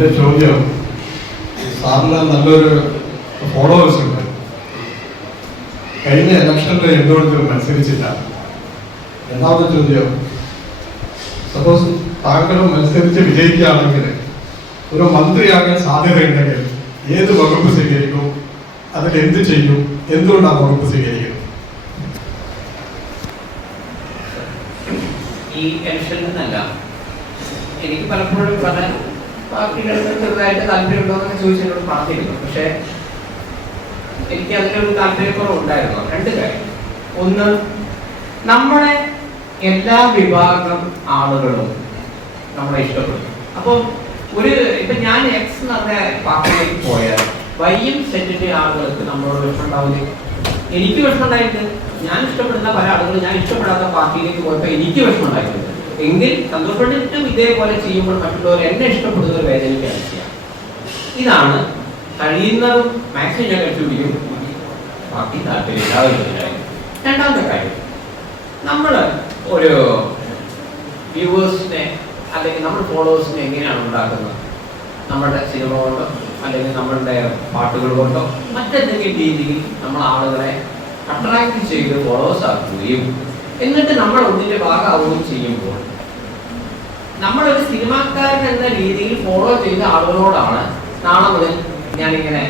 എൻ്റെ ചോദ്യം, സാറിന് നല്ലൊരു ഫോളോവേഴ്സ് ഉണ്ട്. കഴിഞ്ഞ ഇലക്ഷനിൽ എന്തുകൊണ്ട് മത്സരിച്ചില്ല? രണ്ടാമത്തെ ചോദ്യം, സപ്പോസ് താങ്കൾ മത്സരിച്ച് വിജയിക്കുകയാണെങ്കിൽ ഒരു മന്ത്രിയാകാൻ സാധ്യതയുണ്ടെങ്കിൽ ഏത് വകുപ്പ് സ്വീകരിക്കും? അതിൽ എന്ത് ചെയ്യും? എന്തുകൊണ്ട് ആ വകുപ്പ് സ്വീകരിക്കും? ഈ ഇലക്ഷനിൽ നിന്നല്ല, എനിക്ക് പലപ്പോഴും പല പാർട്ടികൾക്ക് ചെറുതായിട്ട് താല്പര്യമുണ്ടോ എന്നൊക്കെ ചോദിച്ചതിനോട് പറഞ്ഞിരുന്നു. പക്ഷെ എനിക്ക് അതിലൊരു താല്പര്യക്കുറവുണ്ടായിരുന്നു. രണ്ട് കാര്യം. ഒന്ന്, നമ്മുടെ എല്ലാ വിഭാഗം ആളുകളും നമ്മളെ ഇഷ്ടപ്പെടും. അപ്പോൾ ഇപ്പൊ ഞാൻ എക്സ് എന്ന് പറഞ്ഞ പാർട്ടിയിലേക്ക് പോയാൽ വൈയും സെറ്റിന്റെ ആളുകൾക്ക് നമ്മളോട് വിഷമം ഉണ്ടാവില്ല. എനിക്ക് വിഷമം ഉണ്ടായിട്ടുണ്ട്. ഞാൻ ഇഷ്ടപ്പെടുന്ന പല ആളുകളും ഞാൻ ഇഷ്ടപ്പെടാത്ത പാർട്ടിയിലേക്ക് പോയപ്പോൾ എനിക്ക് വിഷമം ഉണ്ടായിട്ടുണ്ട്. എങ്കിൽ സന്തോഷപ്പെട്ടിട്ടും ഇതേപോലെ ചെയ്യുമ്പോൾ മറ്റുള്ളവർ എന്നെ ഇഷ്ടപ്പെടുന്നവർ വേദനിക്കുകയാണ് ചെയ്യുക. ഇതാണ് കഴിയുന്നതും മാക്സിമം ഞാൻ കഴിച്ചുപിടിക്കും പാർട്ടി താല്പര്യമില്ലാതെ. രണ്ടാമത്തെ കാര്യം, നമ്മൾ ഒരു വ്യൂവേഴ്സിനെ അല്ലെങ്കിൽ നമ്മുടെ ഫോളോവേഴ്സിനെ എങ്ങനെയാണ് ഉണ്ടാക്കുന്നത്? നമ്മുടെ സിനിമ കൊണ്ടോ അല്ലെങ്കിൽ നമ്മളുടെ പാട്ടുകൾ കൊണ്ടോ മറ്റെന്തെങ്കിലും രീതിയിൽ നമ്മൾ ആളുകളെ അട്രാക്ട് ചെയ്ത് ഫോളോവേഴ്സ് ആക്കുകയും എന്നിട്ട് നമ്മൾ ഒന്നിന്റെ ഭാഗമാവുകയും ചെയ്യുമ്പോൾ നമ്മളൊരു സിനിമാക്കാരൻ എന്ന രീതിയിൽ ഫോളോ ചെയ്ത ആളുകളോടാണ് നാളെ മുതൽ ഞാനിങ്ങനെ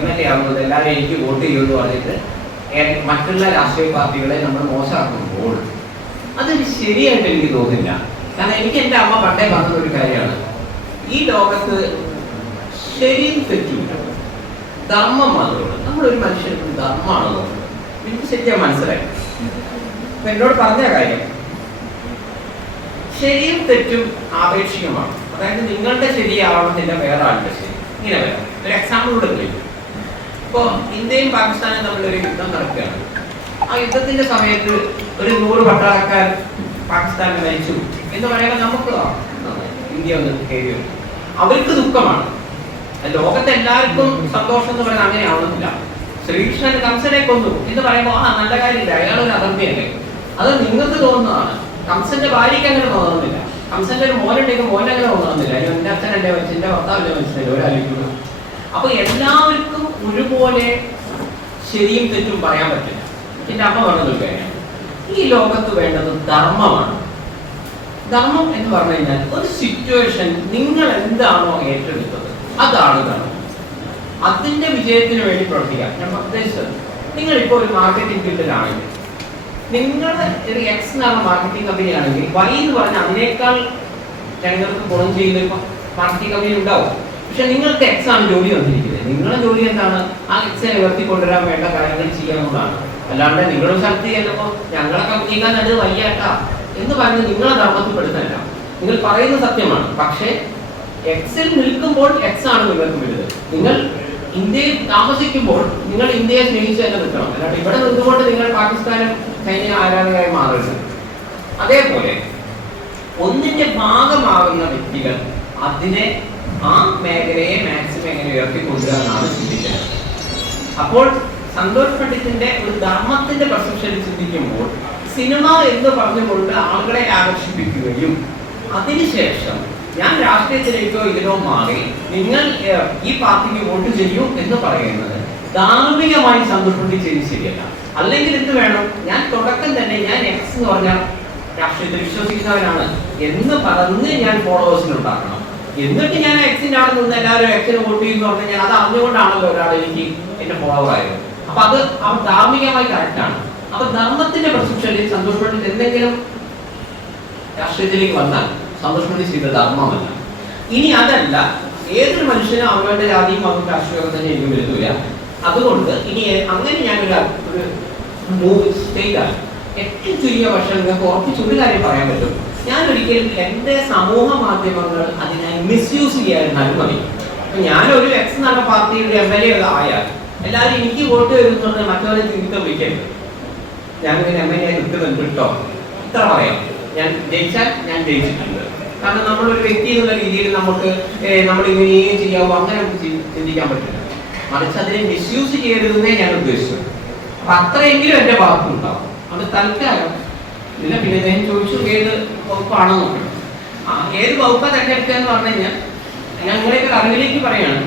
MLA ആകുന്നത്, എല്ലാവരും എനിക്ക് വോട്ട് ചെയ്യുമെന്ന് പറഞ്ഞിട്ട് മറ്റുള്ള രാഷ്ട്രീയ പാർട്ടികളെ നമ്മൾ മോശമാക്കുമ്പോൾ അതൊരു ശരിയായിട്ട് എനിക്ക് തോന്നില്ല. കാരണം എനിക്ക് എൻ്റെ അമ്മ പണ്ടേ പറഞ്ഞ ഒരു കാര്യമാണ്, ഈ ലോകത്ത് ശരിയും തെറ്റുമില്ല, ധർമ്മം മാത്രമാണ്. നമ്മളൊരു മനുഷ്യർക്ക് ധർമ്മമാണ് നോക്കുന്നത്. എനിക്ക് ശരിയാ മനസ്സിലായി. അപ്പൊ എന്നോട് പറഞ്ഞ കാര്യം, ശരിയും തെറ്റും ആപേക്ഷികമാണ്. അതായത് നിങ്ങളുടെ ശരിയാവണമെന്നില്ല വേറെ ആളുടെ ശരി. ഇങ്ങനെ വരാം. ഒരു എക്സാമ്പിൾ കൂടെ കഴിയും. ഇപ്പോൾ ഇന്ത്യയും പാകിസ്ഥാനും തമ്മിലൊരു യുദ്ധം നടക്കുകയാണ്. ആ യുദ്ധത്തിന്റെ സമയത്ത് ഒരു 100 പട്ടാളക്കാർ പാകിസ്ഥാനിൽ മരിച്ചു എന്ന് പറയുമ്പോൾ നമുക്ക് ഇന്ത്യ ഒന്ന് കയറി വരും. അവർക്ക് ദുഃഖമാണ്. ലോകത്തെ എല്ലാവർക്കും സന്തോഷം എന്ന് പറയുന്നത് അങ്ങനെ ആവുന്നില്ല. ശ്രീകൃഷ്ണൻ കംസനെ കൊന്നു എന്ന് പറയുമ്പോൾ നല്ല കാര്യമില്ല, അയാളൊരു അധർമ്മിയല്ലേ. അത് നിങ്ങൾക്ക് തോന്നുന്നതാണ്. കംസന്റെ ഭാര്യയ്ക്ക് അങ്ങനെ തോന്നുന്നില്ല. കംസന്റെ ഒരു മോനുണ്ടെങ്കിൽ മോൻ അങ്ങനെ തോന്നുന്നില്ല. എന്റെ അച്ഛനല്ലേ മനുഷ്യൻ, എന്റെ ഭർത്താവല്ലേ മനുഷ്യനല്ലേ, ഒരാലോചിക്കുന്നു. അപ്പൊ എല്ലാവർക്കും ഒരുപോലെ ശരിയും തെറ്റും പറയാൻ പറ്റില്ല. എന്റെ അമ്മ പറഞ്ഞൊരു കാര്യം, ഈ ലോകത്ത് വേണ്ടത് ധർമ്മമാണ്. ധർമ്മം എന്ന് പറഞ്ഞു കഴിഞ്ഞാൽ ഒരു സിറ്റുവേഷൻ നിങ്ങൾ എന്താണോ ഏറ്റെടുത്തത് അതാണ് ധർമ്മം. അതിന്റെ വിജയത്തിന് വേണ്ടി പ്രവർത്തിക്കാം. ഞാൻ ഉദ്ദേശിച്ചത്, നിങ്ങളിപ്പോ ഒരു മാർക്കറ്റിംഗ് ഫീൽഡിലാണെങ്കിൽ നിങ്ങളുടെ ഒരു എക്സ് എന്ന് പറഞ്ഞ മാർക്കറ്റിംഗ് കമ്പനി ആണെങ്കിൽ വൈ എന്ന് പറഞ്ഞാൽ അതിനേക്കാൾ ജനങ്ങൾക്ക് ഗുണം ചെയ്യുന്ന മാർക്കറ്റിംഗ് കമ്പനി ഉണ്ടാവും. പക്ഷെ നിങ്ങൾക്ക് എക്സ് ആണ് ജോലി വന്നിരിക്കുന്നത്. നിങ്ങളുടെ ജോലി എന്താണ്? ആ എക്സിനെ ഉയർത്തിക്കൊണ്ടുവരാൻ വേണ്ട കാര്യങ്ങൾ ചെയ്യാവുന്നതാണ്. അല്ലാണ്ട് നിങ്ങളുടെ സ്ഥലത്ത് ചെല്ലുമ്പോൾ ഞങ്ങളെ കമ്പനിക്കാൻ അത് വയ്യാട്ടാ എന്ന് പറഞ്ഞ് നിങ്ങളെ ധർമ്മത്തിൽപ്പെടുത്തല്ല. നിങ്ങൾ പറയുന്നത് സത്യമാണ്. പക്ഷേ എക്സിൽ നിൽക്കുമ്പോൾ എക്സ് ആണ് നിങ്ങൾക്ക് വലുത്. നിങ്ങൾ ഇന്ത്യയിൽ താമസിക്കുമ്പോൾ നിങ്ങൾ ഇന്ത്യയെ സ്നേഹിച്ച് തന്നെ നിൽക്കണം. അല്ലാണ്ട് ഇവിടെ നിന്നുകൊണ്ട് നിങ്ങൾ പാകിസ്ഥാനും ചൈന ആരാധകരായി മാറരുത്. അതേപോലെ ഒന്നിന്റെ ഭാഗമാകുന്ന വ്യക്തികൾ അതിനെ ആ മേഖലയെ മാക്സിമം എങ്ങനെ ഉയർത്തിക്കൊണ്ടുവരാനാണ് ചിന്തിക്കുന്നത്. അപ്പോൾ സന്തോഷ് പണ്ഡിറ്റിന്റെ ഒരു ധർമ്മത്തിന്റെ പെർസെപ്ഷനിൽ ചിന്തിക്കുമ്പോൾ സിനിമ എന്ന് പറഞ്ഞുകൊണ്ട് ആളുകളെ ആകർഷിപ്പിക്കുകയും അതിനുശേഷം ഞാൻ രാഷ്ട്രീയത്തിലേക്കോ ഇതിനോ മാറി നിങ്ങൾ ഈ പാർട്ടിക്ക് വോട്ട് ചെയ്യൂ എന്ന് പറയുന്നത് ധാർമ്മികമായി സന്തോഷ് പണ്ഡിറ്റ് ചെയ്ത് ശരിയല്ല. അല്ലെങ്കിൽ എന്ത് വേണം? ഞാൻ തുടക്കം തന്നെ ഞാൻ എക്സ് എന്ന് പറഞ്ഞ രാഷ്ട്രീയത്തിൽ വിശ്വസിക്കുന്നവരാണ് എന്ന് പറഞ്ഞ് ഞാൻ ഫോളോവേഴ്സിന് ഉണ്ടാക്കണം. എന്നിട്ട് ഞാൻ എക്സിന്റെ അവിടെ നിന്ന് എല്ലാവരും എക്സിന് വോട്ട് ചെയ്യുന്നു പറഞ്ഞു കഴിഞ്ഞാൽ അത് അറിഞ്ഞുകൊണ്ടാണല്ലോ ഒരാൾ എനിക്ക് എന്റെ ഫോളോവർ ആയത്. അപ്പൊ അത് അവർ ധാർമ്മികമായി കറക്റ്റാണ്. അപ്പൊ ധർമ്മത്തിന്റെ പെർസെപ്ഷനിൽ സന്തോഷ് പണ്ഡിറ്റ് എന്തെങ്കിലും രാഷ്ട്രീയത്തിലേക്ക് വന്നാൽ സന്തോഷ് പണ്ഡിറ്റ് ചെയ്ത ധർമ്മമല്ല. ഇനി അതല്ല, ഏതൊരു മനുഷ്യനും അവരുടെ ജാതിയും അവരുടെ രാഷ്ട്രീയം തന്നെ എനിക്ക് വരുന്നില്ല. അതുകൊണ്ട് ഇനി അങ്ങനെ ഞാനൊരു സ്റ്റേറ്റാണ് ഏറ്റവും ചുരുങ്ങിയ പക്ഷേ നിങ്ങൾക്ക് ഉറപ്പിച്ചൊരു കാര്യം പറയാൻ പറ്റും. ഞാൻ ഒരിക്കലും എൻ്റെ സമൂഹ മാധ്യമങ്ങൾ അതിനെ മിസ്യൂസ് ചെയ്യാതിരുന്നാലും മതി. അപ്പൊ ഞാനൊരു എക്സ് എന്ന പാർട്ടിയുടെ MLA ആയാൽ എല്ലാവരും എനിക്ക് വോട്ട് വരുന്നുണ്ട് മറ്റവരെ ജീവിതം വിളിക്കരുത്. ഞാനിങ്ങനെ MLA ആയി നിൽക്കുന്നുണ്ട് കേട്ടോ, ഇത്ര പറയാം. ഞാൻ ജയിച്ചാൽ ഞാൻ ജയിച്ചിട്ടുണ്ട്. കാരണം നമ്മളൊരു വ്യക്തി എന്നുള്ള രീതിയിൽ നമുക്ക് നമ്മളിങ്ങനെയും ചെയ്യാവോ അങ്ങനെ ചിന്തിക്കാൻ പറ്റില്ല. മറിച്ച് അതിനെ മിസ്യൂസ് ചെയ്യരുതെന്നേ ഞാൻ ഉദ്ദേശിച്ചു. അപ്പൊ അത്രയെങ്കിലും എൻ്റെ ഭാഗത്തുണ്ടാവും. അത് തൽക്കാലം ഇല്ല. പിന്നെ അദ്ദേഹം ചോദിച്ചു ഏത് വകുപ്പാണോ നോക്കണം. ഏത് വകുപ്പാണ് തെരഞ്ഞെടുക്കുക എന്ന് പറഞ്ഞു കഴിഞ്ഞാൽ ഞങ്ങളെയൊക്കെ അറിവിലേക്ക് പറയാണ്,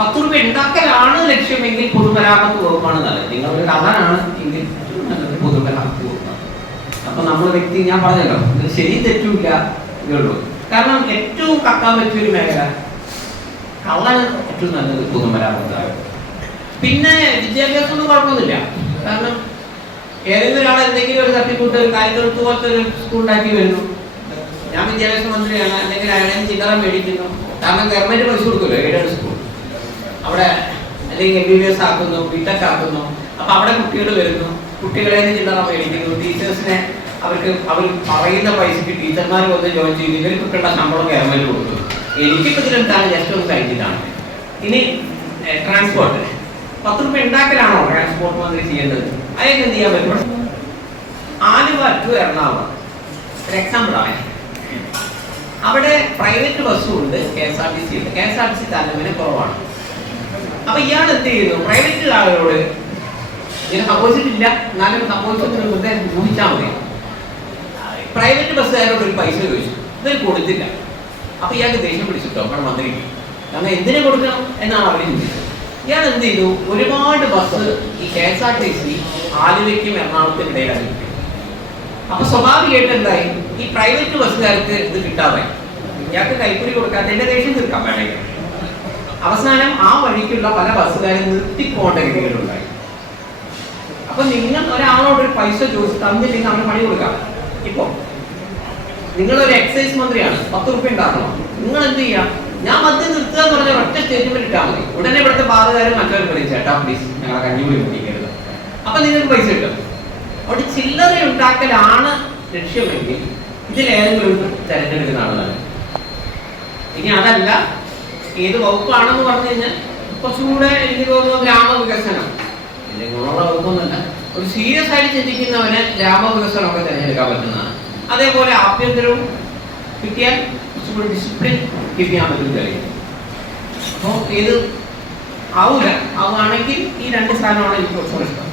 10 രൂപ ഉണ്ടാക്കലാണ് ലക്ഷ്യമെങ്കിൽ പൊതുമരാമത്ത് വകുപ്പാണ് നല്ലത്. നിങ്ങളൊരു കള്ളനാണ് എങ്കിൽ പൊതുമരാമത്ത് വകുപ്പാണ്. അപ്പൊ നമ്മൾ വ്യക്തി, ഞാൻ പറഞ്ഞല്ലോ, ഇത് ശരി തെറ്റുമില്ല ഇതുള്ളൂ. കാരണം ഏറ്റവും കക്കാൻ പറ്റിയൊരു മേഖല കള്ളന് ഏറ്റവും നല്ലത് പൊതുമരാമത്താണ്. പിന്നെ വിദ്യാഭ്യാസം ഒന്നും കുഴപ്പമൊന്നുമില്ല. കാരണം ഏതെങ്കിലും ഒരാൾ എന്തെങ്കിലും ഒരു തട്ടിക്കൂട്ട് കാര്യത്തിനടുത്ത് പോലത്തെ ഒരു സ്കൂൾ ഉണ്ടാക്കി വരുന്നു, ഞാൻ വിദ്യാഭ്യാസ മന്ത്രിയാണ്, അല്ലെങ്കിൽ അയാളെ ചില്ലറ മേടിക്കുന്നു. കാരണം ഗവൺമെന്റ് പൈസ കൊടുക്കുമല്ലോ എയ്ഡഡ് സ്കൂൾ, അവിടെ അല്ലെങ്കിൽ MBBS ആക്കുന്നു, BTech ആക്കുന്നു. അപ്പൊ അവിടെ കുട്ടികൾ വരുന്നു, കുട്ടികളെ ചില്ലറ മേടിക്കുന്നു, ടീച്ചേഴ്സിനെ അവർ പറയുന്ന പൈസക്ക് ടീച്ചർമാർ വന്ന് ജോയിൻ ചെയ്ത് ഇവർക്ക് കിട്ടേണ്ട ശമ്പളം ഗവൺമെന്റ് കൊടുക്കുന്നു. എനിക്കിപ്പോൾ ഇതിലെന്താണ് ജസ്റ്റ് ഒന്ന് കഴിഞ്ഞതാണ്. ഇനി ട്രാൻസ്പോർട്ട് 10 രൂപ ഉണ്ടാക്കലാണോ ട്രാൻസ്പോർട്ട് മന്ത്രി ചെയ്യേണ്ടത്? അതൊക്കെ എന്ത് ചെയ്യാൻ പറ്റും? ആലുവ ടു എറണാകുളം ഒരു എക്സാമ്പിൾ ആണ്. അവിടെ പ്രൈവറ്റ് ബസ്സും ഉണ്ട്, KSRTC ഉണ്ട്. KSRTC താരതമ്യേന കുറവാണ്. അപ്പൊ ഇയാൾ എന്ത് ചെയ്യുന്നു? പ്രൈവറ്റ് ആളുകളോട് ഇതിനെ സംഭവിച്ചിട്ടില്ല, എന്നാലും സംഭവിച്ചതിന് മുന്നേ ഊഹിച്ചാൽ മതി. പ്രൈവറ്റ് ബസ്സുകാരോട് ഒരു പൈസ ചോദിച്ചു, ഇതിൽ കൊടുത്തില്ല. അപ്പൊ ഇയാൾക്ക് ദേഷ്യം പിടിച്ചിട്ടോ നമ്മുടെ മന്ത്രിക്ക്. കാരണം എന്തിനു കൊടുക്കണം എന്നാണ് അവർ ചിന്തിച്ചത്. ഇയാൾ എന്ത് ചെയ്തു? ഒരുപാട് ബസ് ഈ KSRTC ആലുവയ്ക്കും എറണാകുളത്തിനും ഇടയിലാണ്. അപ്പൊ സ്വാഭാവികമായിട്ട് എന്തായി? ഈ പ്രൈവറ്റ് ബസ്സുകാർക്ക് ഇത് കിട്ടാതായി. ഇയാൾക്ക് കൈക്കൂലി കൊടുക്കാത്തതിന്റെ ദേഷ്യം തീർക്കാൻ വേണമെങ്കിൽ അവസാനം ആ വഴിക്കുള്ള പല ബസ്സുകാരും നിർത്തിപ്പോകേണ്ട ഗതികളുണ്ടായി. അപ്പൊ നിങ്ങൾ ഒരാളോട് ഒരു പൈസ ചോദിച്ച് തന്നില്ലെങ്കിൽ അവന് പണി കൊടുക്കാം. ഇപ്പൊ നിങ്ങളൊരു എക്സൈസ് മന്ത്രിയാണ്, 10 രൂപ ഉണ്ടാക്കണം. നിങ്ങൾ എന്ത് ചെയ്യാം? ഞാൻ മദ്യം നിർത്തുക എന്ന് പറഞ്ഞ ഒറ്റ സ്റ്റേറ്റ്മെന്റ് ഇട്ടാൽ മതി. ഉടനെ ഇവിടുത്തെ ബാധകാരും മറ്റൊരു പറയും, ചേട്ടാ പ്ലീസ് ഞങ്ങളെ കഞ്ഞൂടി കുടിക്കരുത്. അപ്പൊ നിങ്ങൾക്ക് പൈസ കിട്ടും. അവിടെ ചില്ലറ ഉണ്ടാക്കലാണ് ലക്ഷ്യമെങ്കിൽ ഇതിലേതെങ്കിലും ഒരു തെരഞ്ഞെടുക്കുന്നതാണ് നല്ലത്. ഇനി അതല്ല, ഏത് വകുപ്പാണെന്ന് പറഞ്ഞു കഴിഞ്ഞാൽ കുറച്ചുകൂടെ എനിക്ക് തോന്നുന്നു ഗ്രാമവികസനം, ഇല്ലെങ്കിലുള്ള വകുപ്പൊന്നുമല്ല, ഒരു സീരിയസ് ആയിട്ട് ചിന്തിക്കുന്നവന് ഗ്രാമവികസനമൊക്കെ തിരഞ്ഞെടുക്കാൻ പറ്റുന്നതാണ്. അതേപോലെ ആഭ്യന്തരവും കിട്ടിയാൽ കുറച്ചുകൂടി ഡിസിപ്ലിൻ കിട്ടിയാൻ പറ്റും കഴിയും. അപ്പോൾ ഇത് ആവൂല, ആവുകയാണെങ്കിൽ ഈ 2 സ്ഥാനമാണ് എനിക്ക് കുറച്ചുകൂടി ഇഷ്ടം.